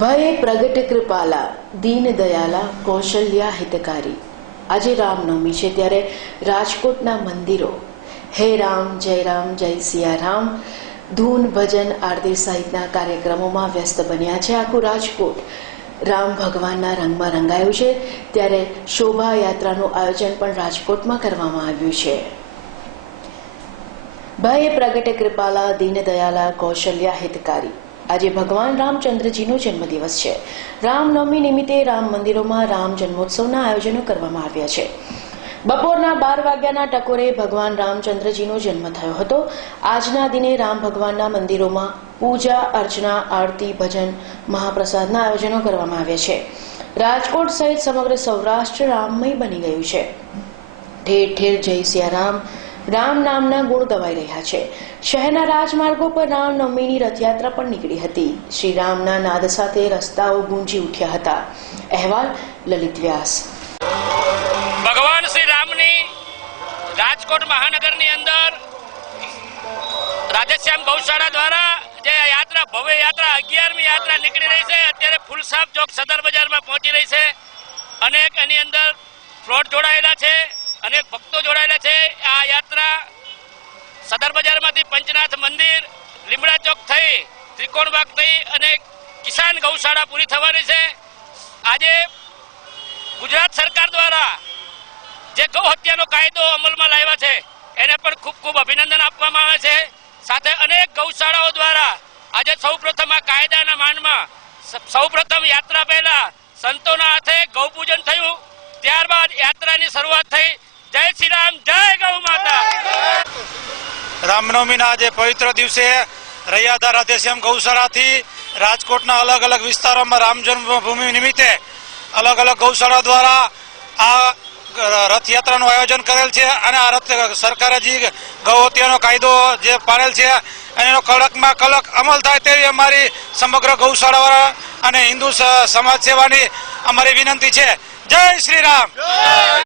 ભય પ્રગટ કૃપાલા, દીન દયાલા, કૌશલ્યા હિતકારી. આજે રામનવમી છે ત્યારે રાજકોટના મંદિરો. હે રામ, જય રામ, જય સિયા રામ ધૂન ભજન આરતી સહિતના કાર્યક્રમોમાં વ્યસ્ત બન્યા છે આખું રાજકોટ. રામ ભગવાનના રંગમાં રંગાયું છે ત્યારે શોભાયાત્રાનું આયોજન પણ રાજકોટમાં કરવામાં આવ્યું છે. ભય પ્રગટ કૃપાલા, દીન દયાલા, કૌશલ્યા હિતકારી. આજે ભગવાન રામચંદ્રજીનો જન્મદિવસ છે. રામનવમી નિમિત્તે રામ મંદિરોમાં રામ જન્મોત્સવના આયોજનો કરવામાં આવ્યા છે. બપોરના બાર વાગ્યાના ટકોરે ભગવાન રામચંદ્રજીનો જન્મ થયો હતો. આજના દિને રામ ભગવાનના મંદિરોમાં પૂજા, અર્ચના, આરતી, ભજન, મહાપ્રસાદના આયોજનો કરવામાં આવ્યા છે. રાજકોટ સહિત સમગ્ર સૌરાષ્ટ્ર રામમય બની ગયું છે. ઠેર ઠેર જય સિયારામ. રામ નામના ગુણ ગવાઈ રહ્યા છે. શહેરના રાજમાર્ગો પર રામનવમીની રથયાત્રા પણ નીકળી હતી. શ્રી રામના નાદ સાથે રસ્તાઓ ગુંજી ઉઠ્યા હતા. અહેવાલ લલિત વ્યાસ. ભગવાન શ્રી રામની રાજકોટ મહાનગરની અંદર રાધેશ્યામ ગૌશાળા દ્વારા જે યાત્રા, ભવ્ય યાત્રા, અગિયારમી યાત્રા નીકળી રહી છે, અત્યારે ફૂલસાફ ચોક સદર બજારમાં પહોંચી રહી છે. અનેક એની અંદર ફ્લોટ જોડાયેલા છે. અનેક ભક્તો જોડાયેલા છે. આ યાત્રા સદર બજારમાંથી પંચનાથ મંદિર, લીમડા ચોક થઈ ત્રિકોણબાગ થઈ અને કિસાન ગૌશાળા પૂરી થવાની છે. આજે ગુજરાત સરકાર દ્વારા જે ગૌ હત્યાનો કાયદો અમલમાં લાવ્યા છે, એને પણ ખૂબ ખૂબ અભિનંદન આપવામાં આવે છે. સાથે અનેક ગૌશાળાઓ દ્વારા આજે સૌપ્રથમ આ કાયદાના માનમાં સૌપ્રથમ યાત્રા પહેલા સંતોના હાથે ગૌપૂજન થયું. ત્યારબાદ યાત્રાની શરૂઆત થઈ. જય શ્રી રામ, જય ગૌ માતા. રામનવમીના આજે પવિત્ર દિવસે રૈયાદા રાધેશ્યામ ગૌશાળાથી રાજકોટના અલગ અલગ વિસ્તારોમાં રામ જન્મભૂમિ નિમિત્તે અલગ અલગ ગૌશાળા દ્વારા આ રથયાત્રાનું આયોજન કરેલ છે અને આ રથ સરકારે જે ગૌહત્યાનો કાયદો જે પાડેલ છે એનો કડકમાં કડક અમલ થાય તેવી અમારી સમગ્ર ગૌશાળાવાળા અને હિન્દુ સમાજ સેવાની અમારી વિનંતી છે. જય શ્રી રામ!